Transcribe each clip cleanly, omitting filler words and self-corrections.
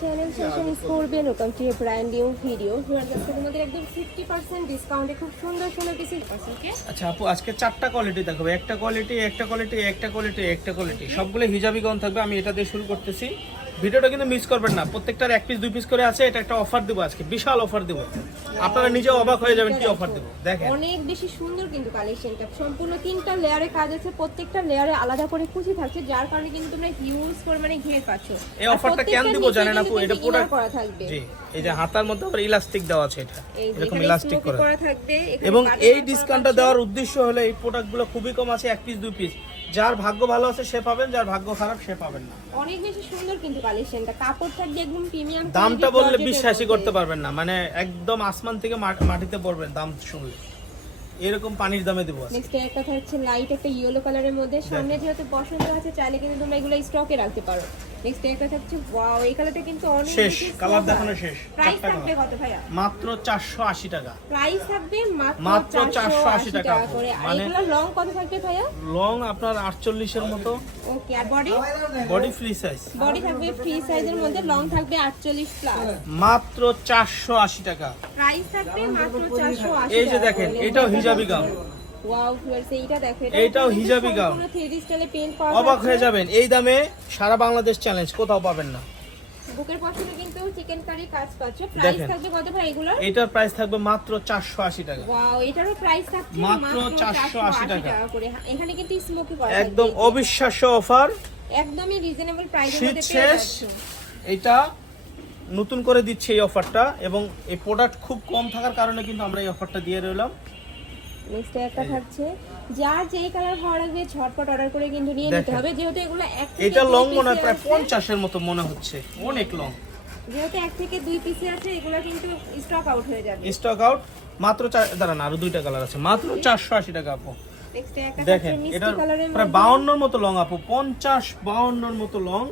Channel session করবেন welcome to A brand new video. Viewers আজকে তোমাদের একদম 50% ডিসকাউন্টে খুব সুন্দর সুন্দর কিছু আছে। ওকে আচ্ছা আপু, আজকে চারটা কোয়ালিটি দেখাবো। একটা কোয়ালিটি, একটা কোয়ালিটি, একটা কোয়ালিটি, একটা কোয়ালিটি, সবগুলো হিজাবি গাউন থাকবে। আমি এটা দিয়ে শুরু করতেছি। ভিডিওটা কিন্তু মিস করবেন না, প্রত্যেকটার এক পিস দুই পিস করে আছে। এটা একটা অফার দেবো আজকে, বিশাল অফার দেবো। আপনারা নিজেও অবাক হয়ে যাবেন কি অফার দেবো। দেখেন অনেক বেশি সুন্দর কিন্তু কালেকশনটা, সম্পূর্ণ তিনটা লেয়ারে কাজ আছে, প্রত্যেকটা লেয়ারে আলাদা করে কুচি থাকছে, যার কারণে কিন্তু তোমরা হিউজ পরিমাণে ঘের পাচ্ছ। এই অফারটা কেন দিব জানেন আপু? এটা পুরো করা থাকবে। জি, এই যে হাতার মধ্যে আবার ইলাস্টিক দেওয়া আছে, এটা এরকম ইলাস্টিক করা থাকবে। এবং এই ডিসকাউন্টটা দেওয়ার উদ্দেশ্য হলো এই প্রোডাক্টগুলো খুবই কম আছে, এক পিস দুই পিস। যার ভাগ্য ভালো আছে সে পাবেন, যার ভাগ্য খারাপ সে পাবেন না। অনেক বেশি সুন্দর কিন্তু কালেকশনটা, কাপড় থাকবে একদম প্রিমিয়াম। দামটা বললে বিশ্বাসই করতে পারবেন না, মানে একদম আসমান থেকে মাটিতে পড়বেন দাম শুনলে। এরকম পানির দামে দেবো। নেক্সট একটা থাকছে লাইট একটা ইয়েলো কালারের মধ্যে, সামনে যেহেতু বসন্ত আছে চাইলে কিন্তু তোমরা এগুলো স্টকে রাখতে পারো। নেক্সট একটা থাকছে ওয়াও, এই কালারটা কিন্তু অনেক শেষ কালার দেখানো শেষ। প্রাইস থাকবে কত ভাইয়া? মাত্র 480 টাকা। প্রাইস থাকবে মাত্র 480 টাকা করে। আর মানে এগুলো লং কত থাকবে ভাইয়া? লং আপনার 48 এর মতো। ওকে, আর body? Body free size. Body থাকবে ফ্রি সাইজের মধ্যে, লং থাকবে 48 প্লাস। মাত্র 480 টাকা। প্রাইস থাকবে মাত্র 480। এই যে দেখেন, এটাও হিজাবি গাউন। ওয়াও ভিউয়ার্স, এইটা দেখো, এটাও হিজাবি গাউন। পুরো 3D স্টাইলে পেইন্ট করা। অবাক হয়ে যাবেন, এই দামে সারা বাংলাদেশ চ্যালেঞ্জ কোথাও পাবেন না। বুকের পছনে কিন্তু চিকেন কারি কাজ পাচ্ছ। প্রাইস থাকবে কত ভাই এগুলো? এটার প্রাইস থাকবে মাত্র 480 টাকা। ওয়াও, এটারও প্রাইস থাকছে মাত্র 480 টাকা করে। এখানে কিন্তু স্মোকি করা একদম অবিশ্বাস্য অফার, একদমই রিজনেবল প্রাইসের শীত মধ্যে পেয়ে শেষ। যাচ্ছ। এটা নতুন করে দিচ্ছে এই অফারটা, এবং এই প্রোডাক্ট খুব কম থাকার কারণে কিন্তু আমরা এই অফারটা দিয়ে রইলাম। নেক্সট একটা থাকছে, যার যেই কালার ভালো লাগবে ঝটপট অর্ডার করে কিন্তু নিয়ে নিতে হবে, যেহেতু এগুলো এক থেকে এটা দুই লং মনে হয় পিসে প্রায় আছে। 50 এর মতো মনে হচ্ছে, অনেক লং। যেহেতু এক থেকে দুই পিসে আছে, এগুলো কিন্তু স্টক আউট হয়ে যাবে। Stock out. মাত্র দাঁড়ান, আরো দুইটা কালার আছে, মাত্র 480 টাকা আপু। নেক্সট একটা দেখেন থাকছে এটা মিষ্টি কালারের প্রায় 52 এর মতো লং আপু, 50-52 এর মতো লং,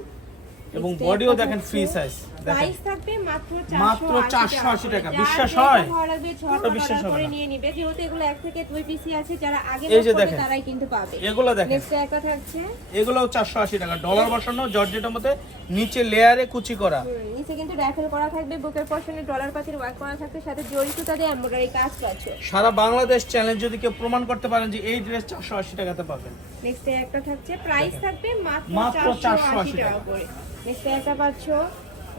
এবং বডিও দেখেন ফ্রি সাইজ। দেখেন প্রাইস থাকবে মাত্র মাত্র 480 টাকা। করে। বিশ্বাস যার হয়? যেটা ভালো লাগবে ঝটপট বিশ্বাস অর্ডার হবে করে না। নিয়ে নিবে, যেহেতু এগুলো এক থেকে দুই পিসি আছে, যারা আগে এই যে বুক করবে দেখেন, তারাই কিন্তু পাবে। এগুলো দেখেন, নেক্সট একটা থাকছে, এগুলোও 480 টাকা। ডলার বসানো জর্জেটের মধ্যে, নিচে লেয়ারে কুচি করা। নিচে কিন্তু র্যাফেল করা থাকবে, বুকের পশনে ডলার পাতির ওয়ার্ক করা থাকবে, সাথে জরি সুতা দিয়ে এমব্রয়ডারি কাজ পাচ্ছ। সারা বাংলাদেশ চ্যালেঞ্জ যদি কেউ প্রমাণ করতে পারেন যে এই ড্রেস 480 টাকাতে পাবেন। নেক্সট একটা থাকছে, প্রাইস থাকবে মাত্র মাত্র 480 টাকা টাকা করে। নেক্সট একটা পাচ্ছ,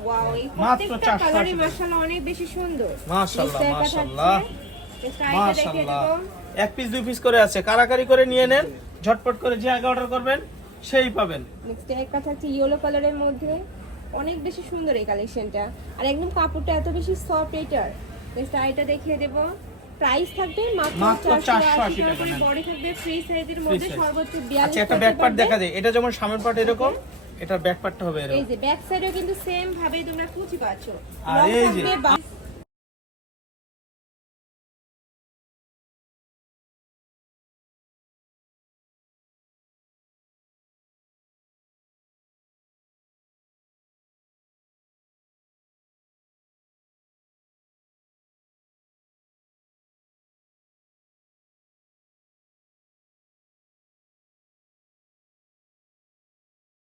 ওয়াও, এই মাত্র প্রত্যেকটা 480 কালারই টাকা। মাশাআল্লাহ অনেক বেশি সুন্দর। মাশাআল্লাহ, Next একটা মাশাআল্লাহ, থাকছে, next আরেকটা দেখিয়ে মাশাআল্লাহ। দেবো। এক পিস দুই পিস করে আছে, কারাকারি করে নিয়ে নেন, ঝটপট করে যে আগে অর্ডার করবেন সেই পাবেন। নেক্সট একটা থাকছে ইয়েলো কালারের মধ্যে, অনেক বেশি সুন্দর এই কালেকশনটা, আর একদম কাপড়টা এত বেশি সফট এটার। নেক্সট আরেকটা দেখিয়ে দেব, প্রাইস থাকবে মাত্র 480 টাকা করে। বডি থাকবে ফ্রি সাইজের মধ্যে, সর্বোচ্চ 42। আচ্ছা, একটা ব্যাক পার্ট দেখা যায়, এটা যেমন সামনের পার্ট এরকম, এটার ব্যাক পার্টটা হবে এই এরকম। যে ব্যাক সাইডেও কিন্তু সেম ভাবে তোমরা কুচি পাচ্ছ। আর এই যে